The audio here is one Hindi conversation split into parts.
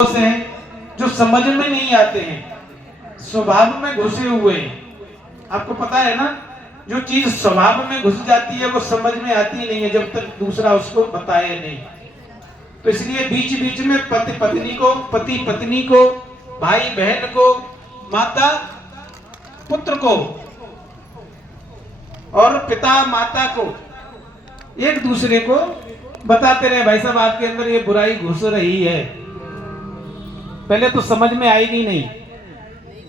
हैं जो समझ में नहीं आते हैं, स्वभाव में घुसे हुए हैं। आपको पता है ना, जो चीज स्वभाव में घुस जाती है वो समझ में आती नहीं है जब तक दूसरा उसको बताए नहीं। तो इसलिए बीच बीच में पति पत्नी को, भाई बहन को, माता पुत्र को और पिता माता को एक दूसरे को बताते रहे, भाई साहब आपके अंदर ये बुराई घुस रही है। पहले तो समझ में आएगी नहीं,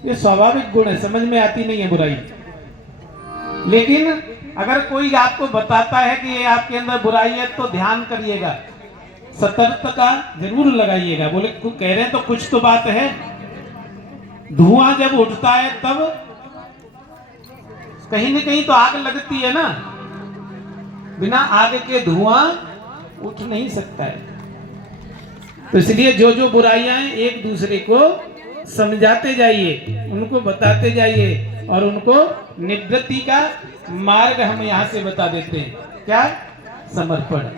ये स्वाभाविक गुण है, समझ में आती नहीं है बुराई। लेकिन अगर कोई आपको बताता है कि ये आपके अंदर बुराई है तो ध्यान करिएगा, सतर्कता जरूर लगाइएगा। बोले कह रहे हैं तो कुछ तो बात है। धुआं जब उठता है तब कहीं न कहीं तो आग लगती है ना, बिना आग के धुआं उठ नहीं सकता है। तो इसलिए जो जो बुराइयां हैं एक दूसरे को समझाते जाइए, उनको बताते जाइए और उनको निवृत्ति का मार्ग हम यहां से बता देते हैं। क्या? समर्पण।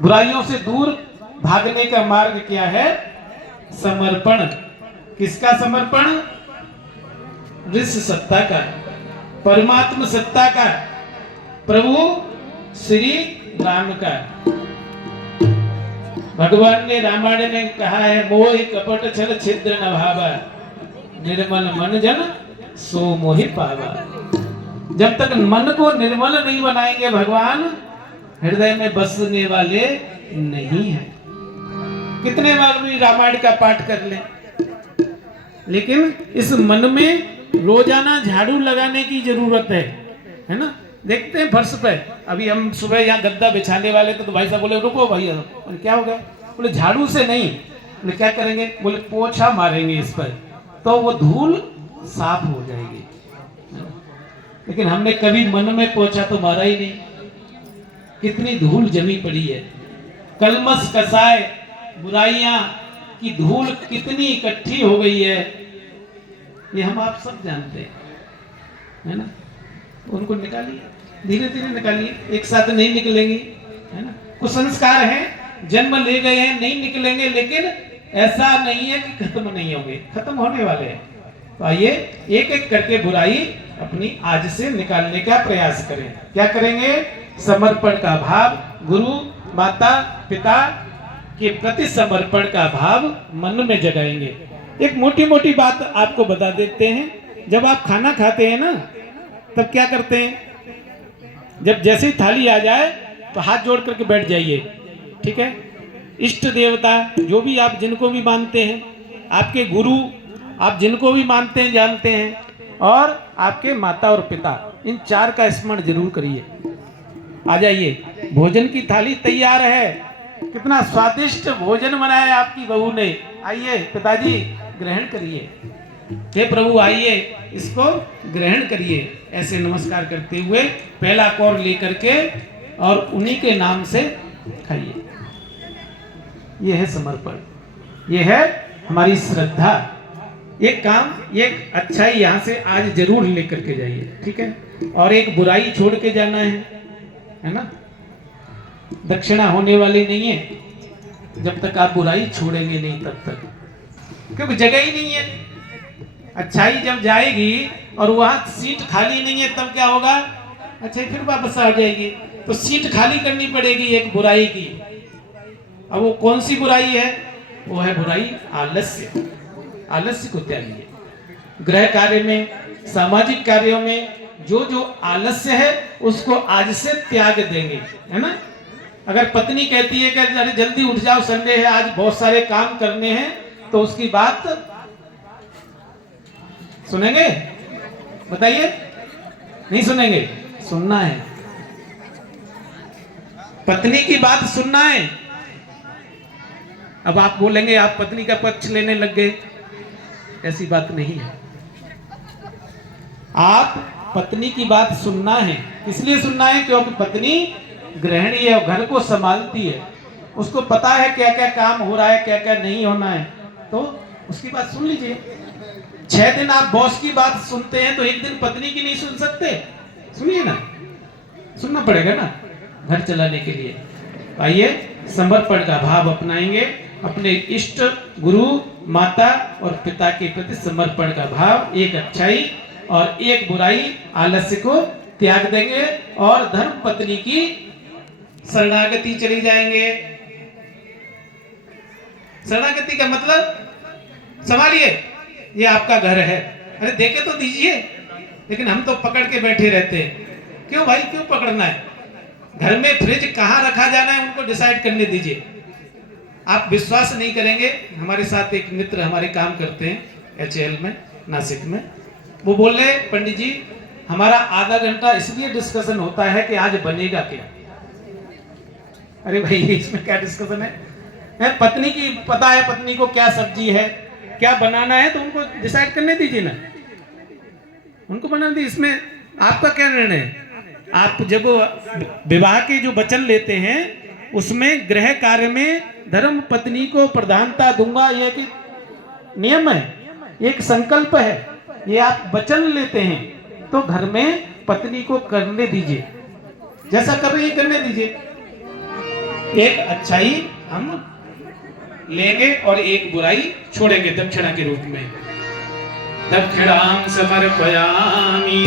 बुराइयों से दूर भागने का मार्ग क्या है? समर्पण। किसका समर्पण? ऋषि सत्ता का, परमात्मा सत्ता का, प्रभु श्री राम का। भगवान ने रामायण में कहा है, मोह कपट छल छिद्र न भावा, निर्मल मन जन सो मोहि पावा। जब तक मन को निर्मल नहीं बनाएंगे भगवान हृदय में बसने वाले नहीं हैं। कितने बार भी रामायण का पाठ कर लें, लेकिन इस मन में रोजाना झाड़ू लगाने की जरूरत है ना। देखते हैं फर्श पे, अभी हम सुबह यहाँ गद्दा बिछाने वाले थे तो भाई साहब बोले रुको भैया, क्या हो गया? बोले झाड़ू से नहीं। बोले क्या करेंगे? बोले पोछा मारेंगे इस पर तो वो धूल साफ हो जाएगी। लेकिन हमने कभी मन में पोछा तो मारा ही नहीं, कितनी धूल जमी पड़ी है। कलमस कसाय बुराइयां की धूल कितनी इकट्ठी हो गई है, ये हम आप सब जानते हैं, है ना। उनको निकालिए, धीरे धीरे निकालिए, एक साथ नहीं निकलेंगी, है ना। कुछ संस्कार हैं, जन्म ले गए हैं, नहीं निकलेंगे, लेकिन ऐसा नहीं है कि खत्म नहीं होंगे, खत्म होने वाले हैं। तो आइए एक एक करके बुराई अपनी आज से निकालने का प्रयास करें। क्या करेंगे? समर्पण का भाव, गुरु माता पिता के प्रति समर्पण का भाव मन में जगाएंगे। एक मोटी मोटी बात आपको बता देते हैं। जब आप खाना खाते हैं ना, तब क्या करते हैं? जब जैसे ही थाली आ जाए तो हाथ जोड़ करके बैठ जाइए, ठीक है। इष्ट देवता जो भी आप जिनको भी मानते हैं, आपके गुरु आप जिनको भी मानते हैं जानते हैं, और आपके माता और पिता, इन चार का स्मरण जरूर करिए। आ जाइए, भोजन की थाली तैयार है, कितना स्वादिष्ट भोजन बनाया आपकी बहू ने। आइए पिताजी ग्रहण करिए, हे प्रभु आइए इसको ग्रहण करिए। ऐसे नमस्कार करते हुए पहला कौर लेकर के और उन्हीं के नाम से खाइए। यह है समर्पण, यह है हमारी श्रद्धा। एक काम, एक अच्छाई यहाँ से आज जरूर लेकर के जाइए, ठीक है। और एक बुराई छोड़ के जाना है ना। दक्षिणा होने वाली नहीं है जब तक आप बुराई छोड़ेंगे नहीं, तब तक, क्योंकि जगह ही नहीं है। अच्छाई जब जाएगी और वहां सीट खाली नहीं है तब क्या होगा? अच्छा फिर वापस आ जाएगी, तो सीट खाली करनी पड़ेगी एक बुराई की। अब वो कौन सी बुराई है? वो है बुराई आलस्य। आलस्य को त्यागिए। गृह कार्य में, सामाजिक कार्यों में जो जो आलस्य है उसको आज से त्याग देंगे, है ना। अगर पत्नी कहती है कि अरे जल्दी उठ जाओ, संडे है, आज बहुत सारे काम करने हैं, तो उसकी बात सुनेंगे? बताइए, नहीं सुनेंगे? सुनना है, पत्नी की बात सुनना है। अब आप बोलेंगे आप पत्नी का पक्ष लेने लग गए, ऐसी बात नहीं है। आप पत्नी की बात सुनना है। इसलिए सुनना है क्योंकि पत्नी गृहिणी है, घर को संभालती है, उसको पता है क्या क्या काम हो रहा है, क्या क्या नहीं होना है, तो उसकी बात सुन लीजिए। 6 दिन आप बॉस की बात सुनते हैं तो एक दिन पत्नी की नहीं सुन सकते? सुनिए ना, सुनना पड़ेगा ना घर चलाने के लिए। आइए समर्पण का भाव अपनाएंगे अपने इष्ट गुरु माता और पिता के प्रति समर्पण का भाव, एक अच्छाई और एक बुराई आलस्य को त्याग देंगे और धर्म पत्नी की शरणागति चली जाएंगे। शरणागति का मतलब संभालिए, ये आपका घर है, अरे देके तो दीजिए। लेकिन हम तो पकड़ के बैठे रहते हैं। क्यों भाई, क्यों पकड़ना है? घर में फ्रिज कहाँ रखा जाना है उनको डिसाइड करने दीजिए। आप विश्वास नहीं करेंगे, हमारे साथ एक मित्र हमारे काम करते हैं HAL में, नासिक में। वो बोल रहे पंडित जी हमारा आधा घंटा इसलिए डिस्कशन होता है कि आज बनेगा क्या। अरे भाई इसमें क्या डिस्कशन है? पत्नी की पता है पत्नी को क्या सब्जी है, क्या बनाना है, तो उनको डिसाइड करने दीजिए ना, उनको बनाने दीजिए। इसमें आपका क्या निर्णय है? आप जब विवाह के जो वचन लेते हैं उसमें गृह कार्य में धर्म पत्नी को प्रधानता दूंगा, यह एक नियम है, एक संकल्प है, ये आप वचन लेते हैं तो घर में पत्नी को करने दीजिए, जैसा कर रही है करने दीजिए। एक अच्छाई हम लेंगे और एक बुराई छोड़ेंगे दक्षिणा के रूप में। दक्षिणां समर्पयामि।